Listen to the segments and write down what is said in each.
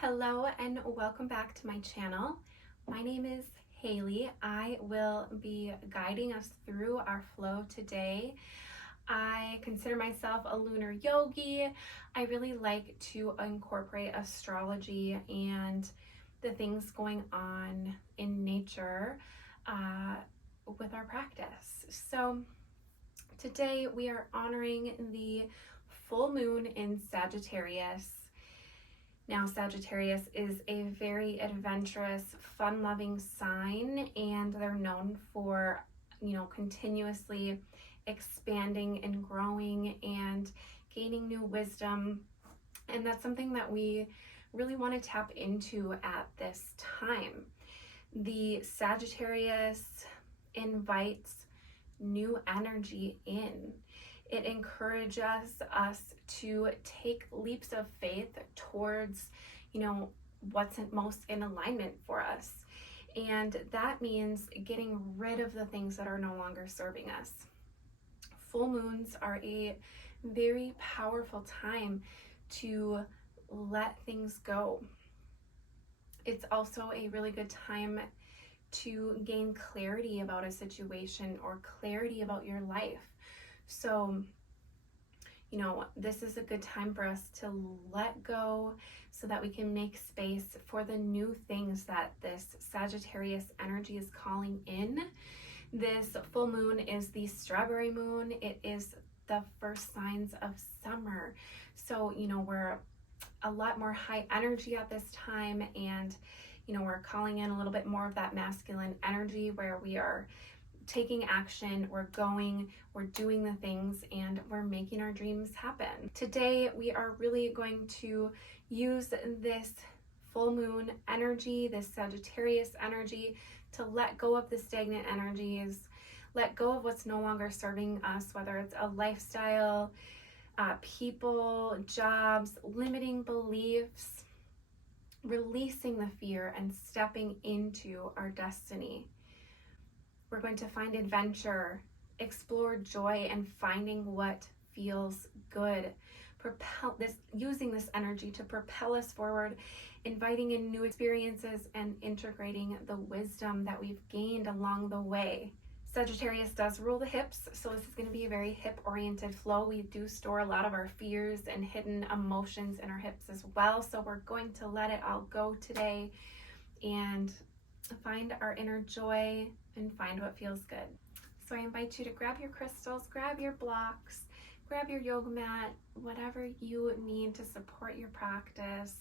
Hello and welcome back to my channel. My name is Haley. I will be guiding us through our flow today. I consider myself a lunar yogi. I really like to incorporate astrology and the things going on in nature with our practice. So today we are honoring the full moon in Sagittarius. Now, Sagittarius is a very adventurous, fun-loving sign, and they're known for, continuously expanding and growing and gaining new wisdom. And that's something that we really want to tap into at this time. The Sagittarius invites new energy in. It encourages us to take leaps of faith towards, what's most in alignment for us. And that means getting rid of the things that are no longer serving us. Full moons are a very powerful time to let things go. It's also a really good time to gain clarity about a situation or clarity about your life. So, this is a good time for us to let go so that we can make space for the new things that this Sagittarius energy is calling in. This full moon is the strawberry moon. It is the first signs of summer. So, we're a lot more high energy at this time, and, we're calling in a little bit more of that masculine energy where we are taking action, we're going, we're doing the things, and we're making our dreams happen. Today, we are really going to use this full moon energy, this Sagittarius energy, to let go of the stagnant energies, let go of what's no longer serving us, whether it's a lifestyle, people, jobs, limiting beliefs, releasing the fear and stepping into our destiny. We're going to find adventure, explore joy, and finding what feels good. Using this energy to propel us forward, inviting in new experiences and integrating the wisdom that we've gained along the way. Sagittarius does rule the hips, so this is going to be a very hip-oriented flow. We do store a lot of our fears and hidden emotions in our hips as well, so we're going to let it all go today and find our inner joy and find what feels good. So I invite you to grab your crystals, grab your blocks, grab your yoga mat, whatever you need to support your practice,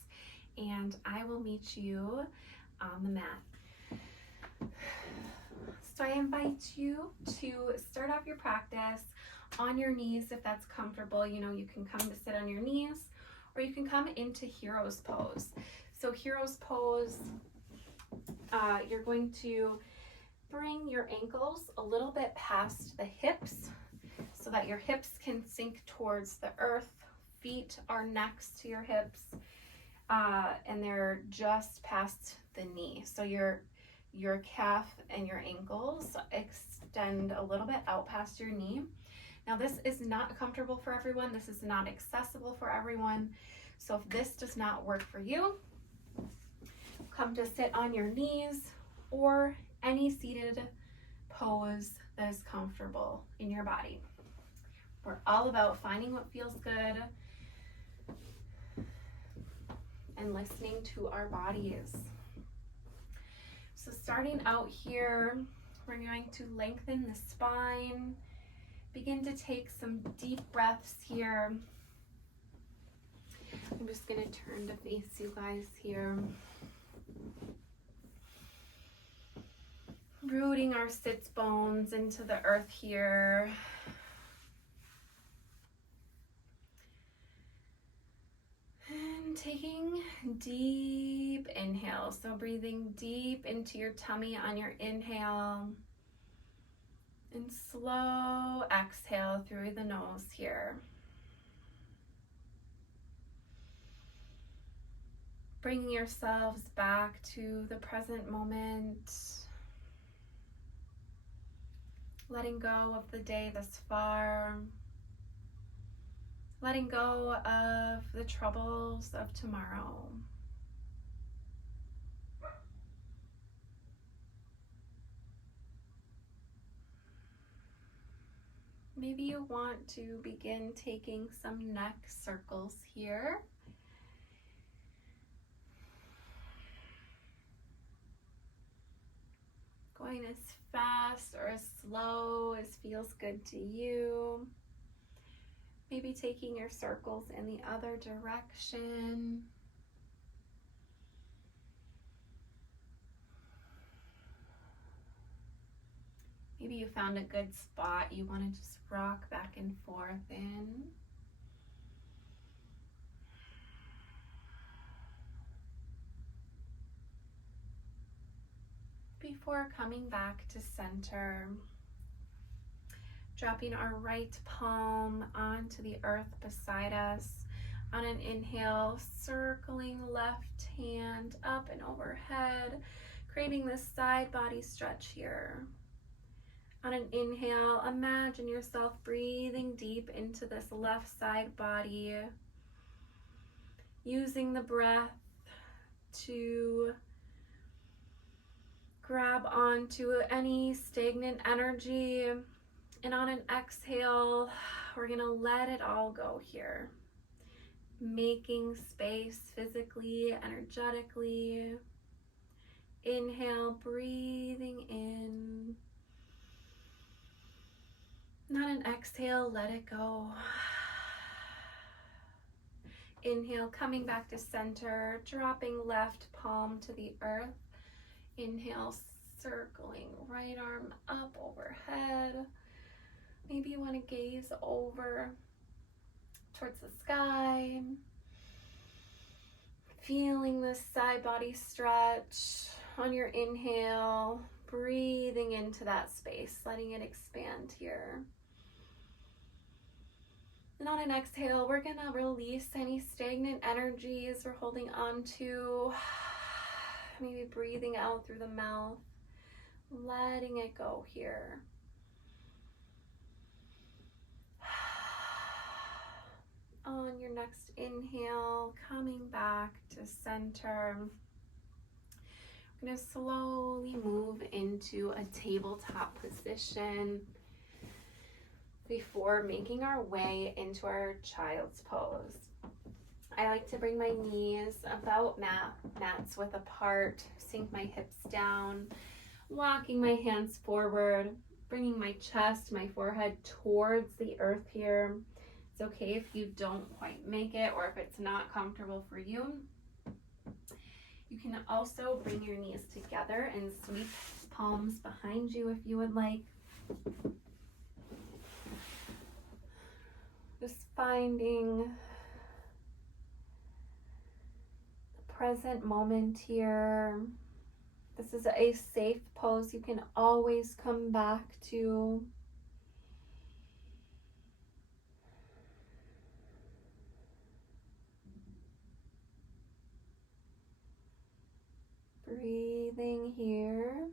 and I will meet you on the mat. So I invite you to start off your practice on your knees if that's comfortable. You can come to sit on your knees, or you can come into Hero's Pose. So Hero's Pose, you're going to bring your ankles a little bit past the hips so that your hips can sink towards the earth. Feet are next to your hips, and they're just past the knee. So your calf and your ankles extend a little bit out past your knee. Now, this is not comfortable for everyone. This is not accessible for everyone. So if this does not work for you, come to sit on your knees or any seated pose that is comfortable in your body. We're all about finding what feels good and listening to our bodies. So starting out here, we're going to lengthen the spine. Begin to take some deep breaths here. I'm just going to turn to face you guys here. Rooting our sits bones into the earth here. And taking deep inhale. So breathing deep into your tummy on your inhale. And slow exhale through the nose here. Bringing yourselves back to the present moment. Letting go of the day thus far. Letting go of the troubles of tomorrow. Maybe you want to begin taking some neck circles here. Going as fast or as slow as feels good to you. Maybe taking your circles in the other direction. Maybe you found a good spot you want to just rock back and forth in. Before coming back to center, dropping our right palm onto the earth beside us. On an inhale, circling left hand up and overhead, creating this side body stretch here. On an inhale, imagine yourself breathing deep into this left side body, using the breath to grab onto any stagnant energy. And on an exhale, we're going to let it all go here, making space physically, energetically. Inhale, breathing in. And on an exhale, let it go. Inhale, coming back to center, dropping left palm to the earth. Inhale, circling right arm up overhead. Maybe you want to gaze over towards the sky. Feeling this side body stretch on your inhale, breathing into that space, letting it expand here. And on an exhale, we're gonna release any stagnant energies we're holding on to. Maybe breathing out through the mouth, letting it go here. On your next inhale, coming back to center, we're going to slowly move into a tabletop position before making our way into our child's pose. I like to bring my knees about mats width apart, sink my hips down, walking my hands forward, bringing my chest, my forehead towards the earth here. It's okay if you don't quite make it or if it's not comfortable for you. You can also bring your knees together and sweep palms behind you if you would like. Just finding the present moment here. This is a safe pose you can always come back to. Breathing here.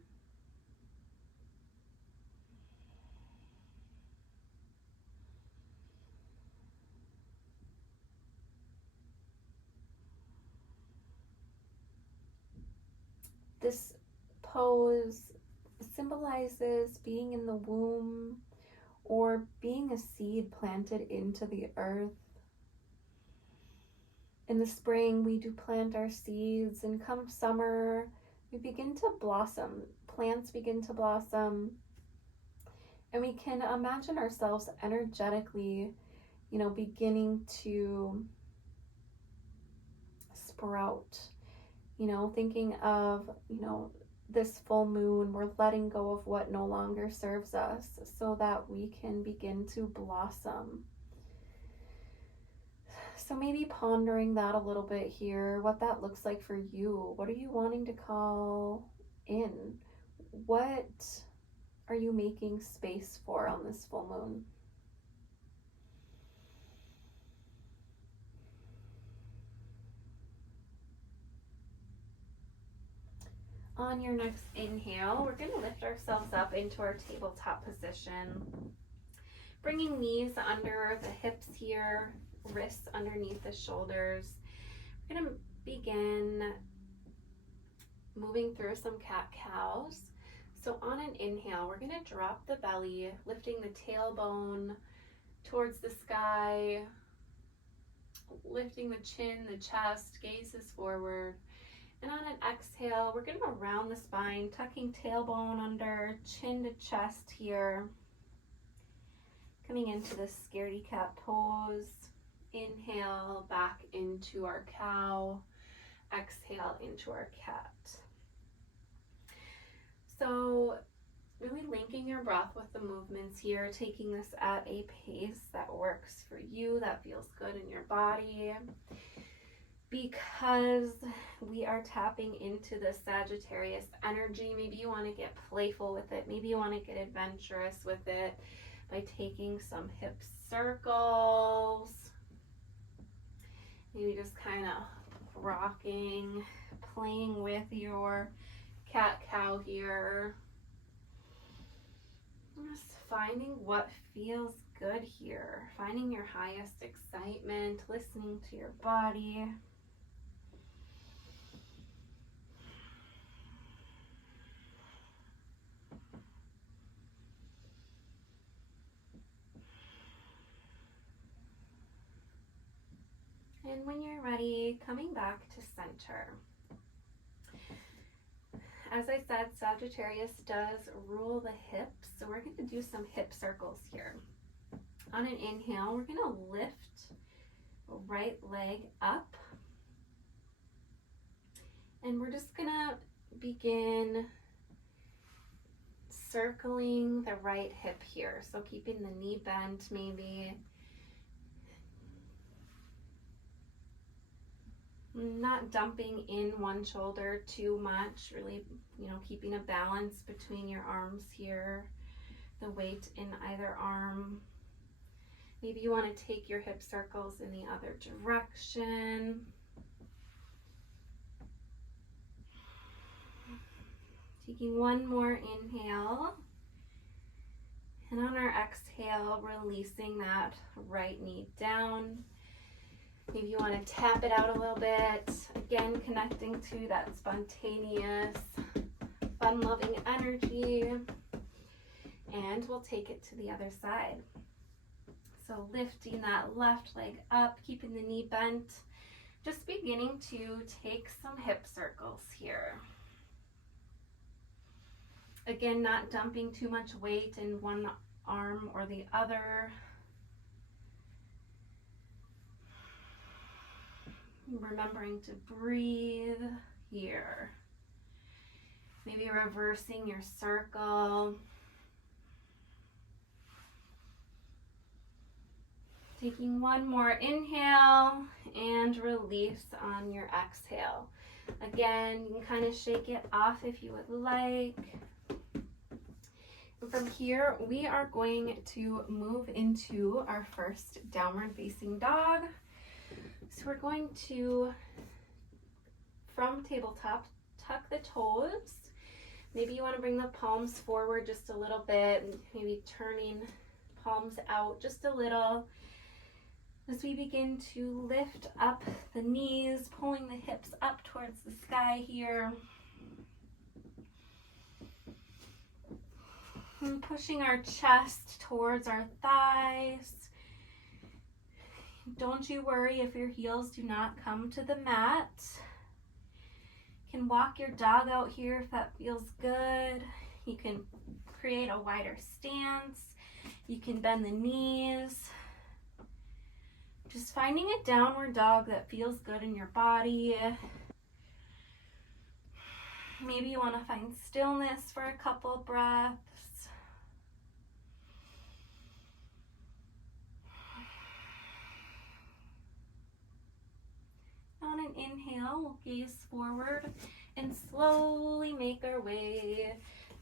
This pose symbolizes being in the womb or being a seed planted into the earth. In the spring, we do plant our seeds, and come summer, we begin to blossom. Plants begin to blossom, and we can imagine ourselves energetically, beginning to sprout. Thinking of, this full moon, we're letting go of what no longer serves us so that we can begin to blossom. So maybe pondering that a little bit here, what that looks like for you. What are you wanting to call in? What are you making space for on this full moon? On your next inhale, we're going to lift ourselves up into our tabletop position, bringing knees under the hips here, wrists underneath the shoulders. We're going to begin moving through some cat-cows. So on an inhale, we're gonna drop the belly, lifting the tailbone towards the sky, lifting the chin, the chest, gazes forward. And on an exhale, we're gonna round the spine, tucking tailbone under, chin to chest here. Coming into the scaredy cat pose. Inhale, back into our cow. Exhale into our cat. So really linking your breath with the movements here, taking this at a pace that works for you, that feels good in your body. Because we are tapping into the Sagittarius energy, maybe you want to get playful with it, maybe you want to get adventurous with it by taking some hip circles, maybe just kind of rocking, playing with your cat-cow here. Just finding what feels good here, finding your highest excitement, listening to your body. And when you're ready, coming back to center. As I said, Sagittarius does rule the hips, so we're going to do some hip circles here. On an inhale, we're going to lift right leg up, and we're just going to begin circling the right hip here, so keeping the knee bent maybe. Not dumping in one shoulder too much, really, keeping a balance between your arms here, the weight in either arm. Maybe you want to take your hip circles in the other direction. Taking one more inhale. And on our exhale, releasing that right knee down. Maybe you want to tap it out a little bit. Again, connecting to that spontaneous, fun-loving energy. And we'll take it to the other side. So lifting that left leg up, keeping the knee bent. Just beginning to take some hip circles here. Again, not dumping too much weight in one arm or the other. Remembering to breathe here. Maybe reversing your circle. Taking one more inhale and release on your exhale. Again, you can kind of shake it off if you would like. And from here, we are going to move into our first downward facing dog. So we're going to, from tabletop, tuck the toes. Maybe you want to bring the palms forward just a little bit, maybe turning palms out just a little. As we begin to lift up the knees, pulling the hips up towards the sky here. And pushing our chest towards our thighs. Don't you worry if your heels do not come to the mat. You can walk your dog out here if that feels good. You can create a wider stance. You can bend the knees. Just finding a downward dog that feels good in your body. Maybe you want to find stillness for a couple breaths. On an inhale, we'll gaze forward and slowly make our way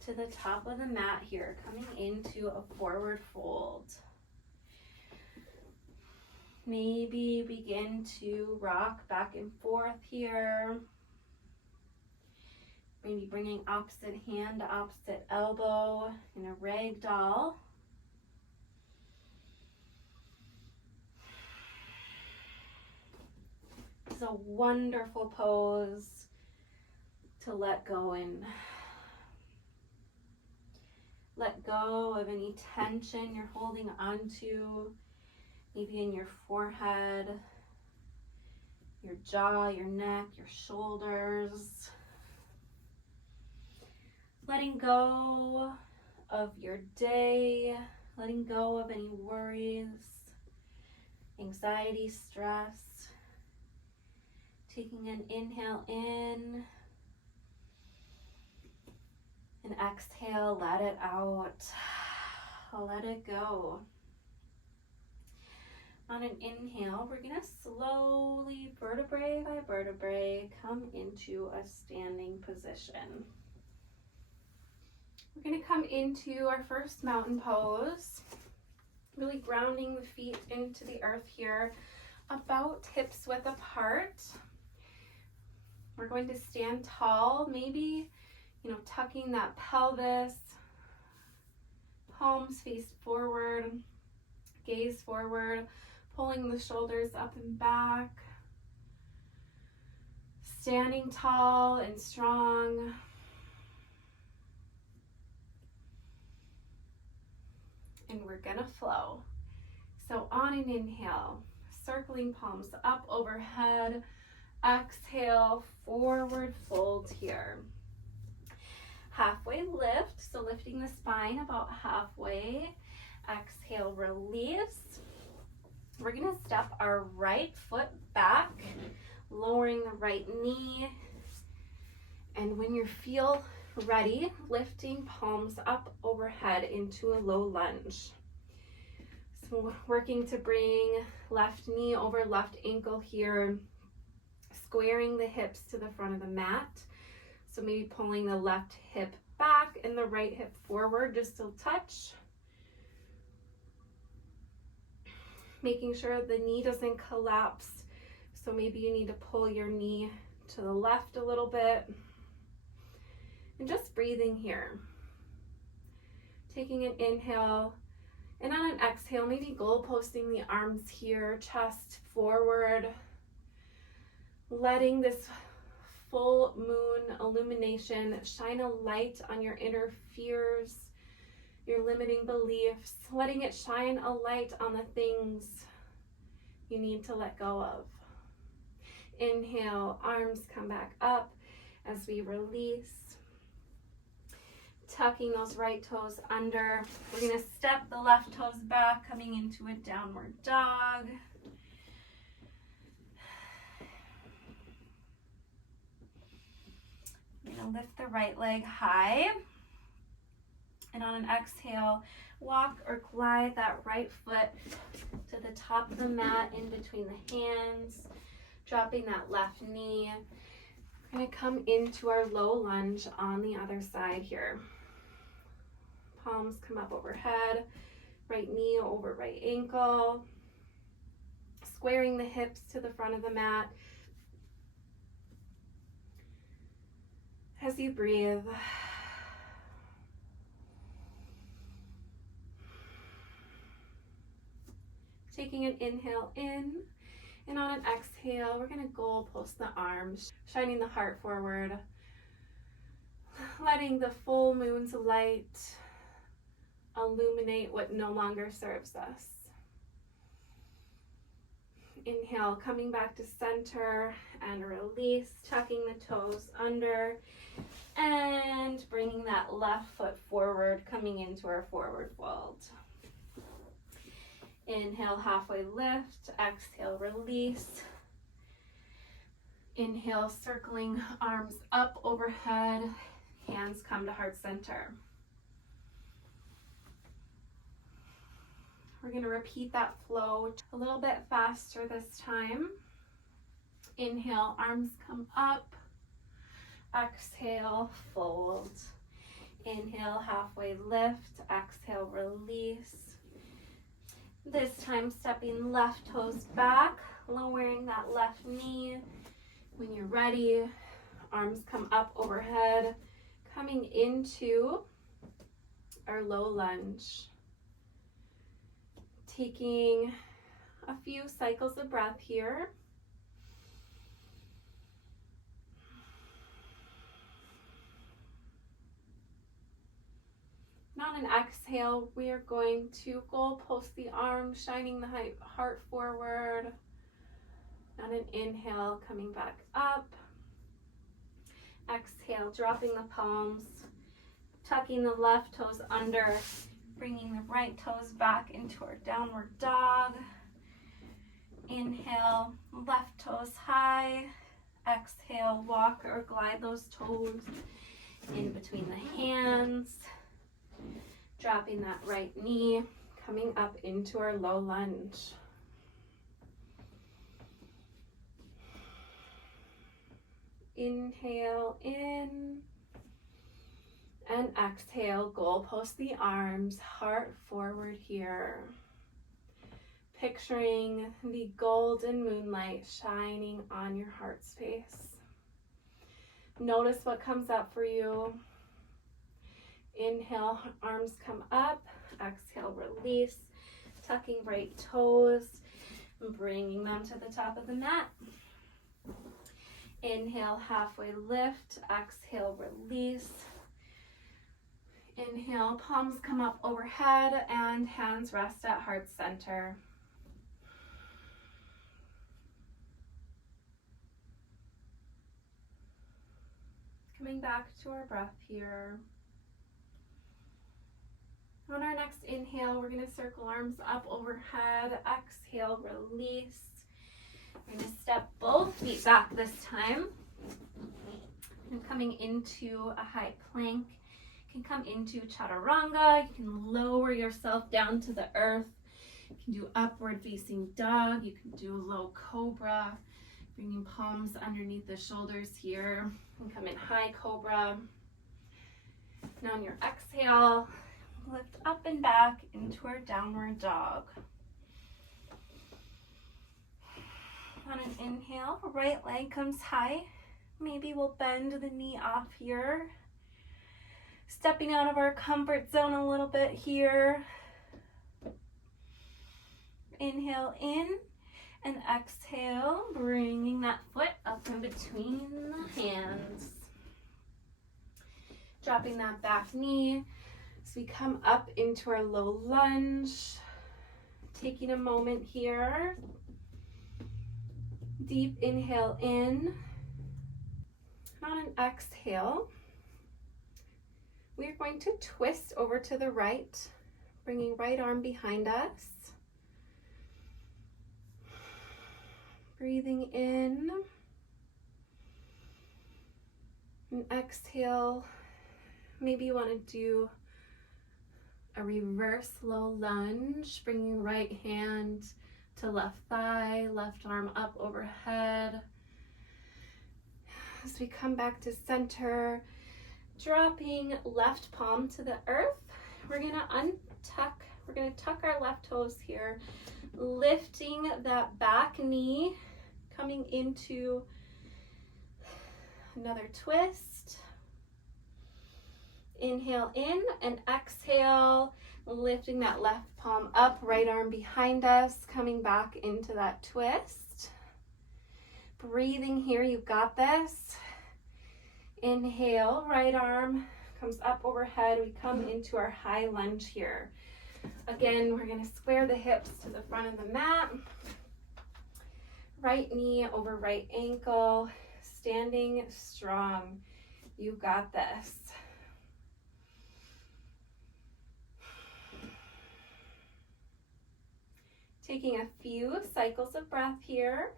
to the top of the mat here, coming into a forward fold. Maybe begin to rock back and forth here. Maybe bringing opposite hand to opposite elbow in a ragdoll. It's a wonderful pose to let go in. Let go of any tension you're holding onto, maybe in your forehead, your jaw, your neck, your shoulders. Letting go of your day, letting go of any worries, anxiety, stress. Taking an inhale in, and exhale, let it out. Let it go. On an inhale, we're going to slowly, vertebrae by vertebrae, come into a standing position. We're going to come into our first mountain pose, really grounding the feet into the earth here, about hips width apart. We're going to stand tall, maybe, tucking that pelvis, palms face forward, gaze forward, pulling the shoulders up and back, standing tall and strong. And we're gonna flow. So on an inhale, circling palms up overhead, exhale, forward fold here. Halfway lift, so lifting the spine about halfway. Exhale, release. We're gonna step our right foot back, lowering the right knee. And when you feel ready, lifting palms up overhead into a low lunge. So working to bring left knee over left ankle here, squaring the hips to the front of the mat. So maybe pulling the left hip back and the right hip forward just a touch. Making sure the knee doesn't collapse. So maybe you need to pull your knee to the left a little bit. And just breathing here. Taking an inhale, and on an exhale, maybe goal posting the arms here, chest forward. Letting this full moon illumination shine a light on your inner fears, your limiting beliefs, letting it shine a light on the things you need to let go of. Inhale, arms come back up as we release. Tucking those right toes under. We're going to step the left toes back, coming into a downward dog. You're going to lift the right leg high. And on an exhale, walk or glide that right foot to the top of the mat in between the hands, dropping that left knee. We're going to come into our low lunge on the other side here. Palms come up overhead, right knee over right ankle, squaring the hips to the front of the mat. As you breathe, taking an inhale in, and on an exhale, we're going to goal post the arms, shining the heart forward, letting the full moon's light illuminate what no longer serves us. Inhale, coming back to center and release, tucking the toes under and bringing that left foot forward, coming into our forward fold. Inhale, halfway lift, exhale, release. Inhale, circling arms up overhead, hands come to heart center. We're going to repeat that flow a little bit faster this time. Inhale, arms come up. Exhale, fold. Inhale, halfway lift. Exhale, release. This time, stepping left toes back, lowering that left knee. When you're ready, arms come up overhead, coming into our low lunge. Taking a few cycles of breath here. And on an exhale, we are going to goal post the arms, shining the heart forward. On an inhale, coming back up. Exhale, dropping the palms, tucking the left toes under, bringing the right toes back into our downward dog. Inhale, left toes high. Exhale, walk or glide those toes in between the hands. Dropping that right knee, coming up into our low lunge. Inhale in and exhale, goal post the arms, heart forward here. Picturing the golden moonlight shining on your heart space. Notice what comes up for you. Inhale, arms come up. Exhale, release. Tucking right toes, bringing them to the top of the mat. Inhale, halfway lift. Exhale, release. Inhale, palms come up overhead and hands rest at heart center. Coming back to our breath here. On our next inhale, we're going to circle arms up overhead. Exhale, release. We're going to step both feet back this time. And coming into a high plank. You can come into chaturanga. You can lower yourself down to the earth. You can do upward facing dog. You can do low cobra. Bringing palms underneath the shoulders here. And come in high cobra. Now on your exhale, lift up and back into our downward dog. On an inhale, right leg comes high. Maybe we'll bend the knee off here. Stepping out of our comfort zone a little bit here. Inhale in and exhale, bringing that foot up in between the hands. Dropping that back knee. So we come up into our low lunge, taking a moment here. Deep inhale in. On an exhale, we are going to twist over to the right, bringing right arm behind us. Breathing in. And exhale. Maybe you want to do a reverse low lunge, bringing right hand to left thigh, left arm up overhead. As we come back to center, dropping left palm to the earth, we're gonna tuck our left toes here, lifting that back knee, coming into another twist. Inhale in and exhale, lifting that left palm up, right arm behind us, coming back into that twist. Breathing here, you've got this. Inhale, right arm comes up overhead. We come into our high lunge here. Again, we're going to square the hips to the front of the mat. Right knee over right ankle, standing strong. You got this. Taking a few cycles of breath here.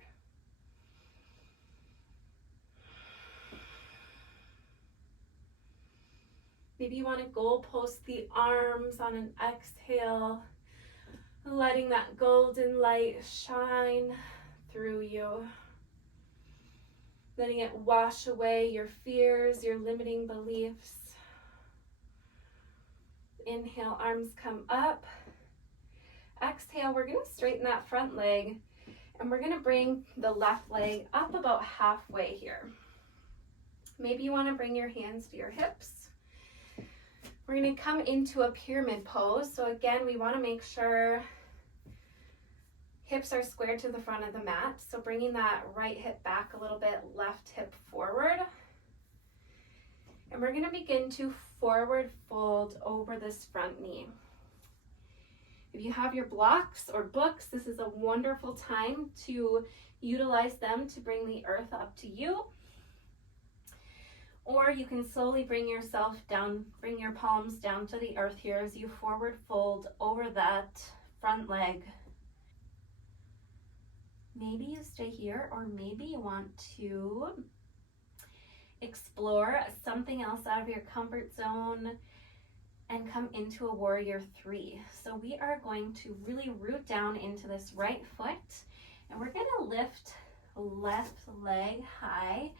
Maybe you want to goal post the arms on an exhale, letting that golden light shine through you. Letting it wash away your fears, your limiting beliefs. Inhale, arms come up. Exhale, we're going to straighten that front leg and we're going to bring the left leg up about halfway here. Maybe you want to bring your hands to your hips. We're going to come into a pyramid pose. So again, we want to make sure hips are squared to the front of the mat. So bringing that right hip back a little bit, left hip forward. And we're gonna begin to forward fold over this front knee. If you have your blocks or books, this is a wonderful time to utilize them to bring the earth up to you. Or you can slowly bring yourself down, bring your palms down to the earth here as you forward fold over that front leg. Maybe you stay here, or maybe you want to explore something else out of your comfort zone and come into a warrior 3. So we are going to really root down into this right foot, and we're going to lift left leg high,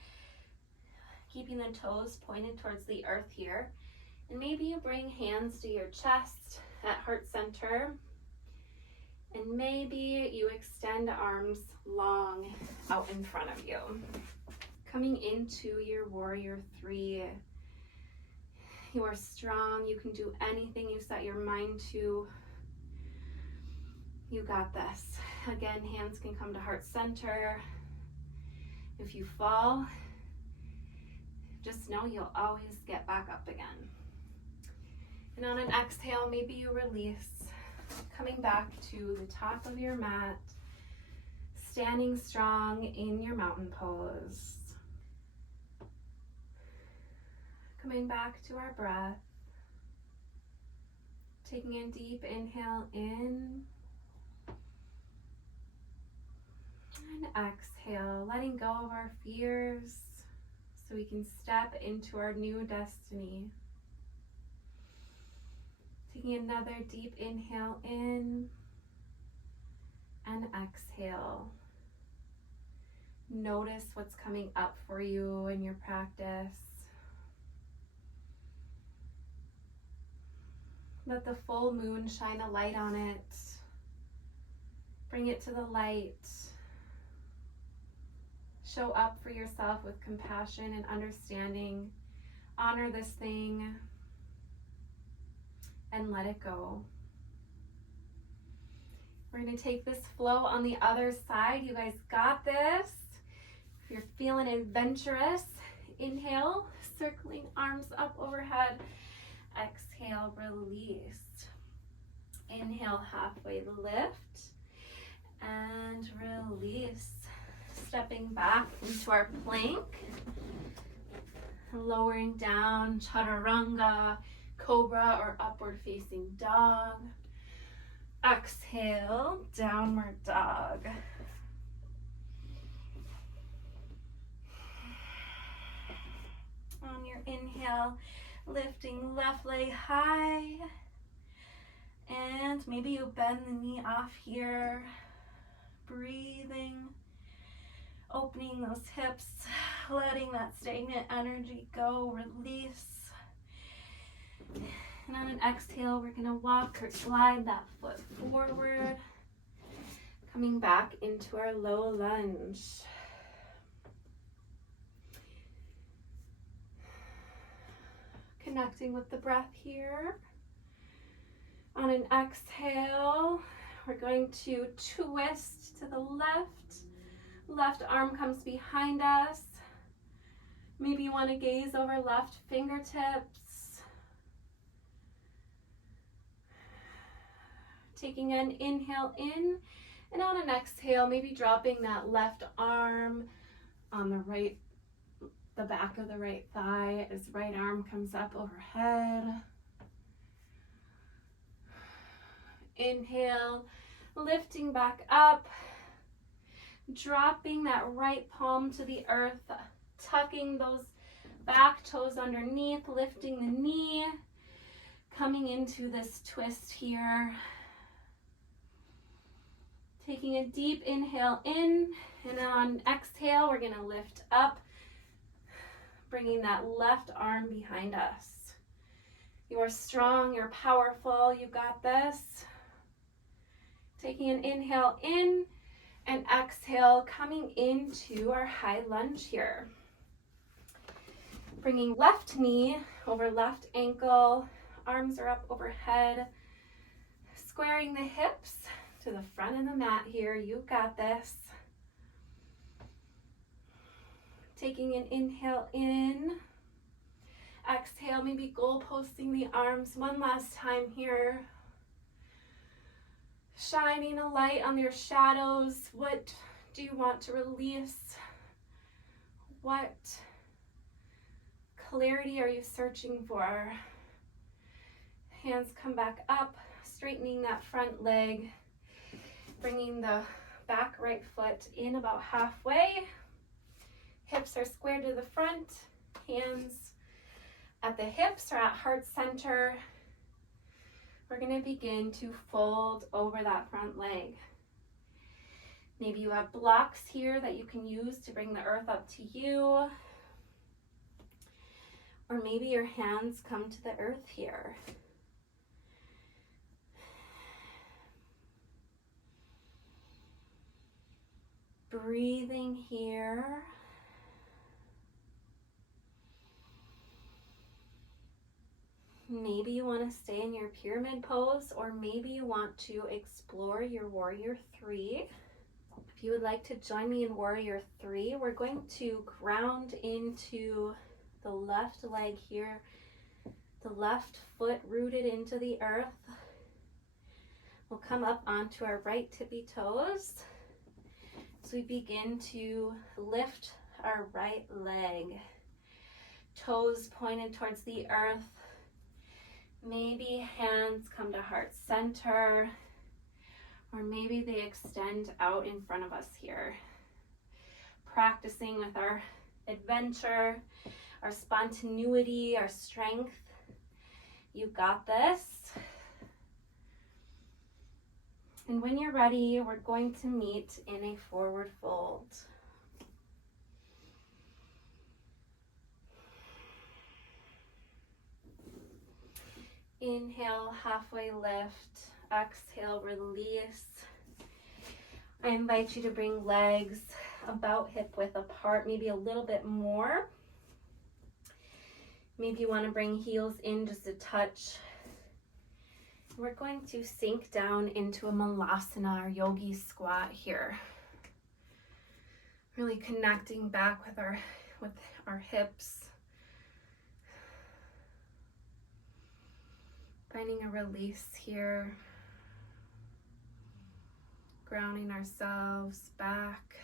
keeping the toes pointed towards the earth here. And maybe you bring hands to your chest at heart center, and maybe you extend arms long out in front of you. Coming into your warrior 3, you are strong. You can do anything you set your mind to. You got this. Again, hands can come to heart center. If you fall, just know you'll always get back up again. And on an exhale, maybe you release, coming back to the top of your mat, standing strong in your mountain pose. Coming back to our breath, taking a deep inhale in, and exhale, letting go of our fears so we can step into our new destiny. Taking another deep inhale in and exhale. Notice what's coming up for you in your practice. Let the full moon shine a light on it. Bring it to the light. Show up for yourself with compassion and understanding. Honor this thing and let it go. We're going to take this flow on the other side. You guys got this. If you're feeling adventurous, inhale, circling arms up overhead. Exhale, release. Inhale, halfway lift and release. Stepping back into our plank, lowering down, chaturanga, cobra or upward facing dog. Exhale, downward dog. On your inhale, lifting left leg high, and maybe you bend the knee off here, breathing, opening those hips, letting that stagnant energy go, release. And on an exhale, we're gonna walk or slide that foot forward, coming back into our low lunge. Connecting with the breath here. On an exhale, we're going to twist to the left. Left arm comes behind us. Maybe you want to gaze over left fingertips. Taking an inhale in, and on an exhale, maybe dropping that left arm on the right, the back of the right thigh as right arm comes up overhead. Inhale, lifting back up, dropping that right palm to the earth, tucking those back toes underneath, lifting the knee, coming into this twist here. Taking a deep inhale in, and on exhale, we're gonna lift up, bringing that left arm behind us. You are strong, you're powerful, you got this. Taking an inhale in and exhale, coming into our high lunge here. Bringing left knee over left ankle, arms are up overhead, squaring the hips to the front of the mat here, you got this. Taking an inhale in, Exhale, maybe goal posting the arms one last time here. Shining a light on your shadows. What do you want to release? What clarity are you searching for? Hands come back up, straightening that front leg, bringing the back right foot in about halfway. Hips are squared to the front, hands at the hips or at heart center. We're going to begin to fold over that front leg. Maybe you have blocks here that you can use to bring the earth up to you. Or maybe your hands come to the earth here. Breathing here. Maybe you want to stay in your pyramid pose, or maybe you want to explore your warrior three. If you would like to join me in warrior three, we're going to ground into the left leg here, the left foot rooted into the earth. We'll come up onto our right tippy toes. So we begin to lift our right leg. Toes pointed towards the earth. Maybe hands come to heart center, or maybe they extend out in front of us here. Practicing with our adventure, our spontaneity, our strength. You got this. And when you're ready, we're going to meet in a forward fold. Inhale, halfway lift. Exhale, release. I invite you to bring legs about hip width apart, maybe a little bit more. Maybe you want to bring heels in just a touch. We're going to sink down into a malasana or yogi squat here. Really connecting back with our hips. Finding a release here. Grounding ourselves back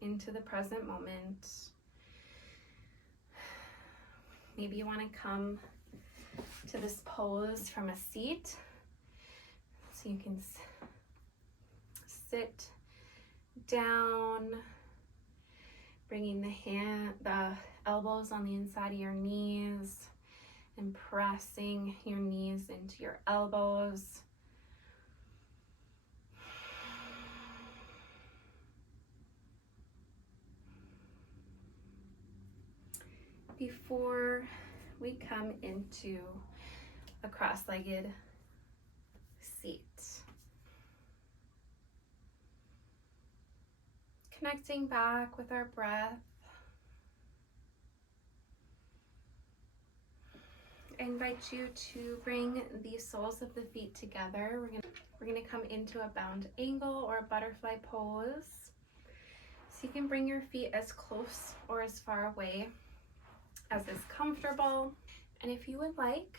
into the present moment. Maybe you want to come to this pose from a seat. So you can sit down, bringing the elbows on the inside of your knees and pressing your knees into your elbows. Before we come into a cross-legged seat. Connecting back with our breath. I invite you to bring the soles of the feet together. We're gonna come into a bound angle or a butterfly pose. So you can bring your feet as close or as far away as is comfortable. And if you would like,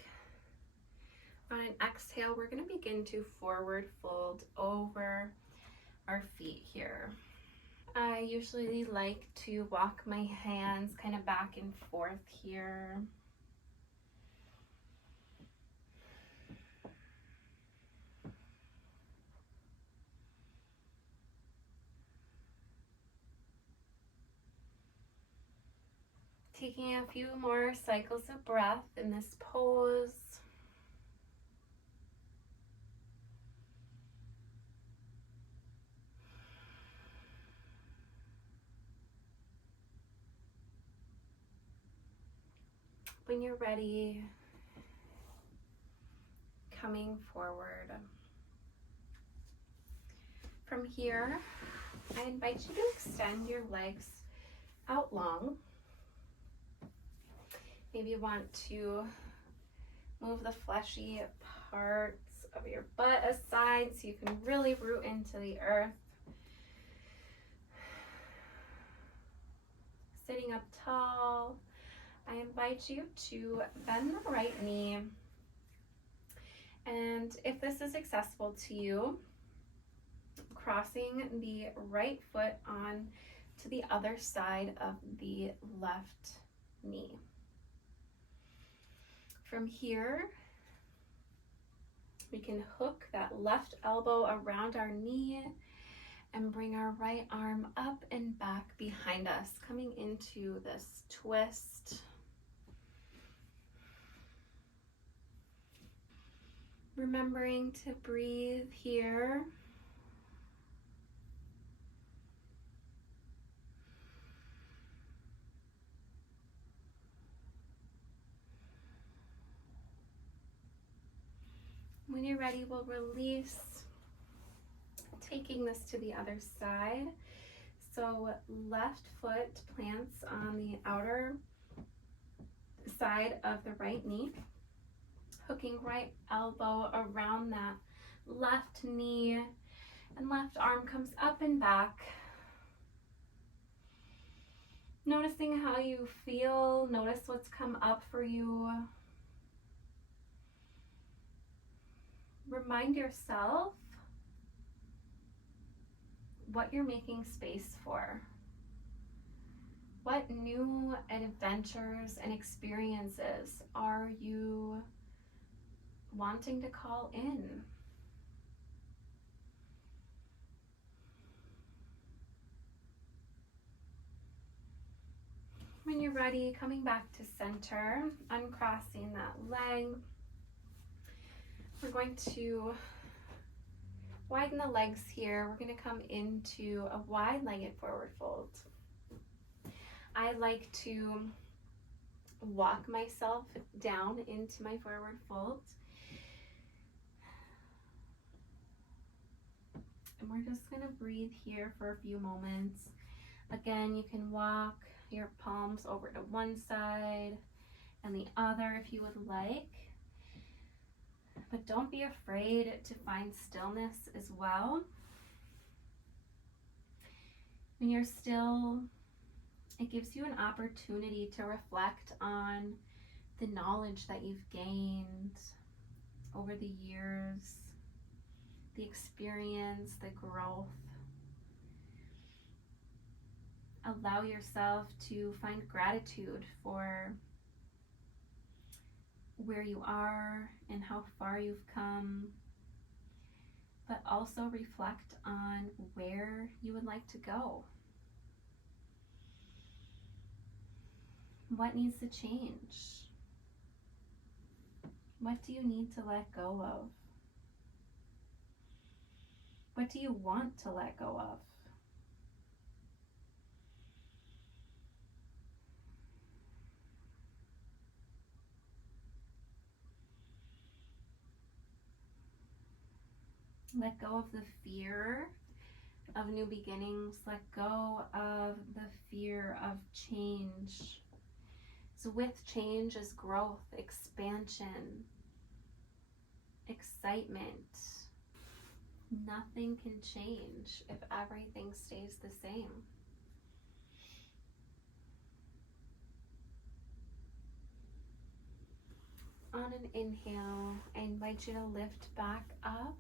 on an exhale, we're going to begin to forward fold over our feet here. I usually like to walk my hands kind of back and forth here. Taking a few more cycles of breath in this pose. When you're ready, coming forward. From here, I invite you to extend your legs out long. Maybe you want to move the fleshy parts of your butt aside so you can really root into the earth. Sitting up tall, I invite you to bend the right knee, and if this is accessible to you, crossing the right foot on to the other side of the left knee. From here, we can hook that left elbow around our knee and bring our right arm up and back behind us, coming into this twist. Remembering to breathe here. When you're ready, we'll release, taking this to the other side. So left foot plants on the outer side of the right knee, hooking right elbow around that left knee, and left arm comes up and back. Noticing how you feel, notice what's come up for you. Remind yourself what you're making space for. What new adventures and experiences are you wanting to call in? When you're ready, coming back to center, uncrossing that leg. We're going to widen the legs here. We're going to come into a wide-legged forward fold. I like to walk myself down into my forward fold. And we're just going to breathe here for a few moments. Again, you can walk your palms over to one side and the other if you would like. But don't be afraid to find stillness as well. When you're still, it gives you an opportunity to reflect on the knowledge that you've gained over the years, the experience, the growth. Allow yourself to find gratitude for where you are and how far you've come, but also reflect on where you would like to go. What needs to change? What do you need to let go of? What do you want to let go of? Let go of the fear of new beginnings. Let go of the fear of change. So with change is growth, expansion, excitement. Nothing can change if everything stays the same. On an inhale, I invite you to lift back up.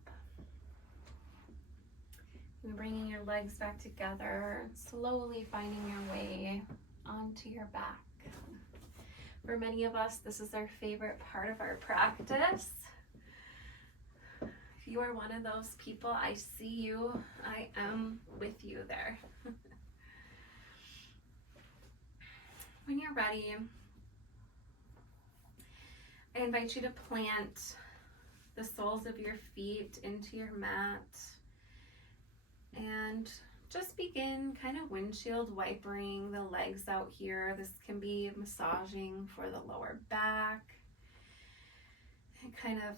And bringing your legs back together, slowly finding your way onto your back. For many of us, this is our favorite part of our practice. If you are one of those people, I see you. I am with you there. When you're ready, I invite you to plant the soles of your feet into your mat. And just begin kind of windshield wipering the legs out here. This can be massaging for the lower back. It kind of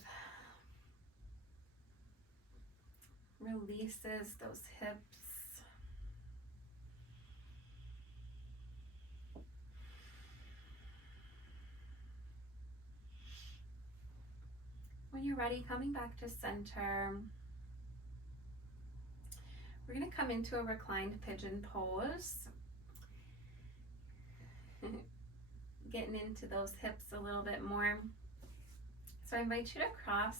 releases those hips. When you're ready, coming back to center. We're going to come into a reclined pigeon pose. getting into those hips a little bit more. So I invite you to cross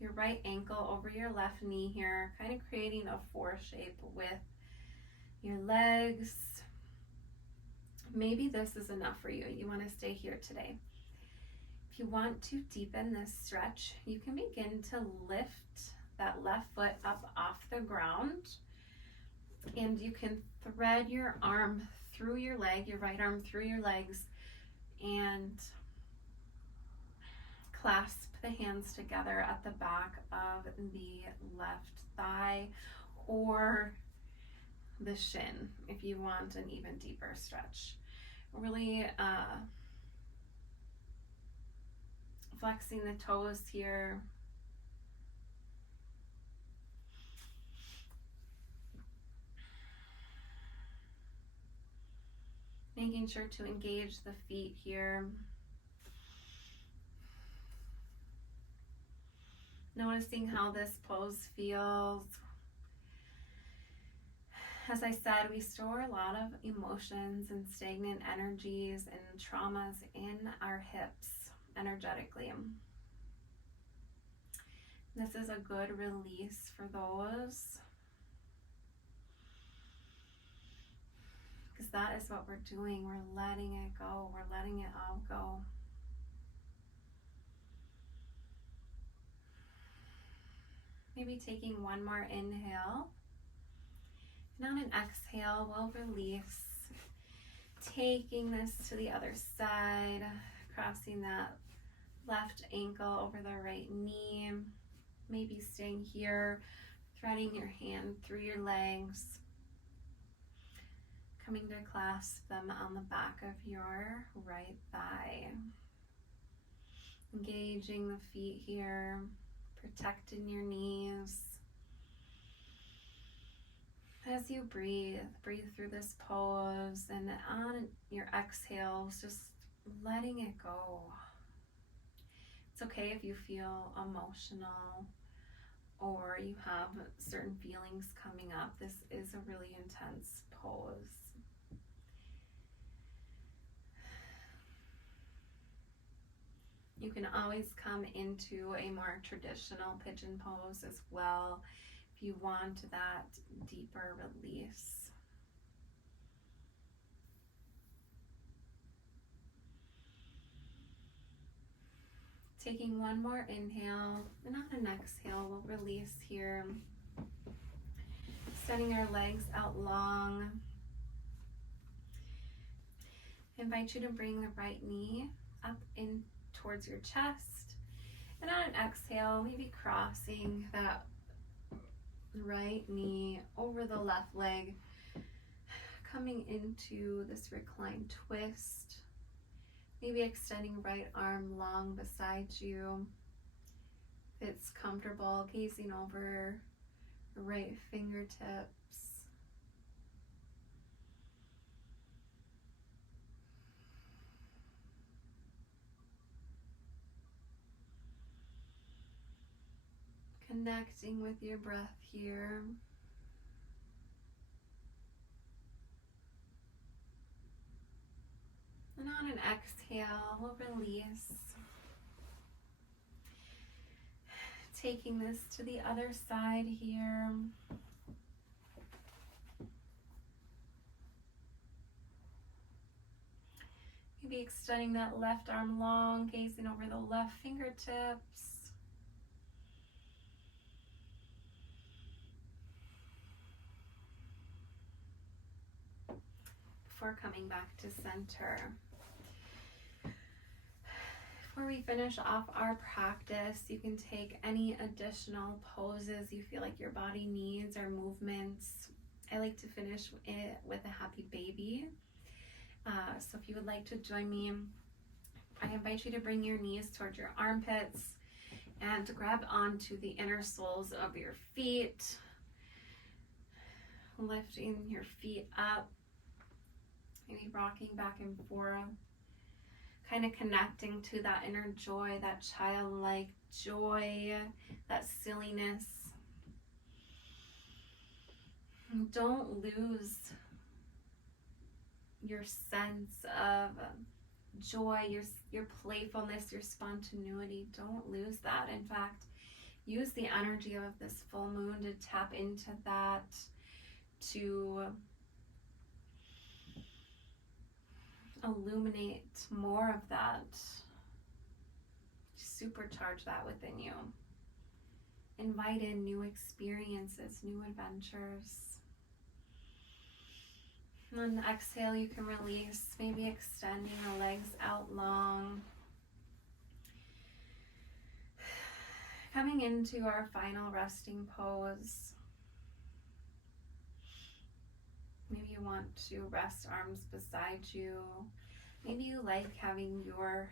your right ankle over your left knee here, kind of creating a 4 shape with your legs. Maybe this is enough for you. You want to stay here today. If you want to deepen this stretch, you can begin to lift that left foot up off the ground, and you can thread your arm through your leg, your right arm through your legs, and clasp the hands together at the back of the left thigh or the shin if you want an even deeper stretch. Really flexing the toes here. Making sure to engage the feet here. Noticing how this pose feels. As I said, we store a lot of emotions and stagnant energies and traumas in our hips energetically. This is a good release for those, because that is what we're doing. We're letting it go. We're letting it all go. Maybe taking one more inhale. And on an exhale, we'll release. Taking this to the other side, crossing that left ankle over the right knee. Maybe staying here, threading your hand through your legs. Coming to clasp them on the back of your right thigh. Engaging the feet here, protecting your knees. As you breathe through this pose, and on your exhales, just letting it go. It's okay if you feel emotional or you have certain feelings coming up. This is a really intense pose. You can always come into a more traditional pigeon pose as well if you want that deeper release. Taking one more inhale, and on an exhale, we'll release here. Setting our legs out long. I invite you to bring the right knee up in towards your chest. And on an exhale, maybe crossing that right knee over the left leg, coming into this reclined twist. Maybe extending right arm long beside you. If it's comfortable, gazing over right fingertips. Connecting with your breath here. And on an exhale, we'll release. Taking this to the other side here. Maybe extending that left arm long, gazing over the left fingertips. Before coming back to center. Before we finish off our practice, you can take any additional poses you feel like your body needs or movements. I like to finish it with a happy baby. So if you would like to join me, I invite you to bring your knees towards your armpits and to grab onto the inner soles of your feet. Lifting your feet up, maybe rocking back and forth. Kind of connecting to that inner joy, that childlike joy, that silliness. Don't lose your sense of joy, your playfulness, your spontaneity. Don't lose that. In fact, use the energy of this full moon to tap into that, to illuminate more of that, supercharge that within you. Invite in new experiences, new adventures. On the exhale, you can release, maybe extending the legs out long. Coming into our final resting pose. Maybe you want to rest arms beside you. Maybe you like having your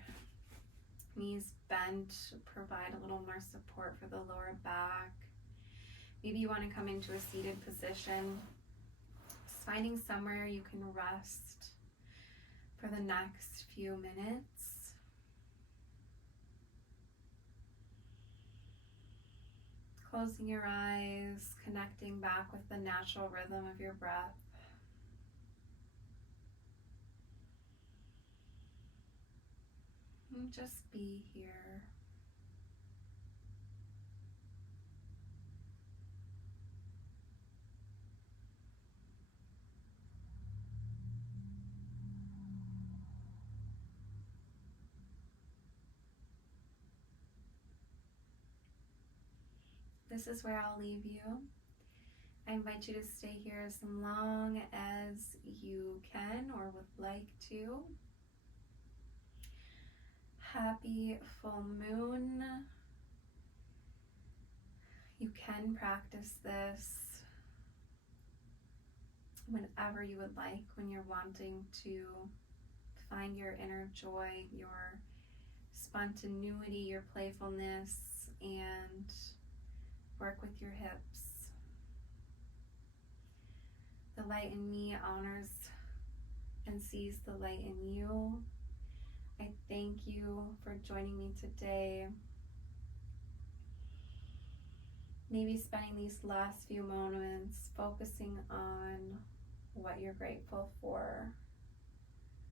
knees bent, provide a little more support for the lower back. Maybe you want to come into a seated position. Just finding somewhere you can rest for the next few minutes. Closing your eyes, connecting back with the natural rhythm of your breath. And just be here. This is where I'll leave you. I invite you to stay here as long as you can or would like to. Happy full moon. You can practice this whenever you would like, when you're wanting to find your inner joy, your spontaneity, your playfulness, and work with your hips. The light in me honors and sees the light in you. I thank you for joining me today. Maybe spending these last few moments focusing on what you're grateful for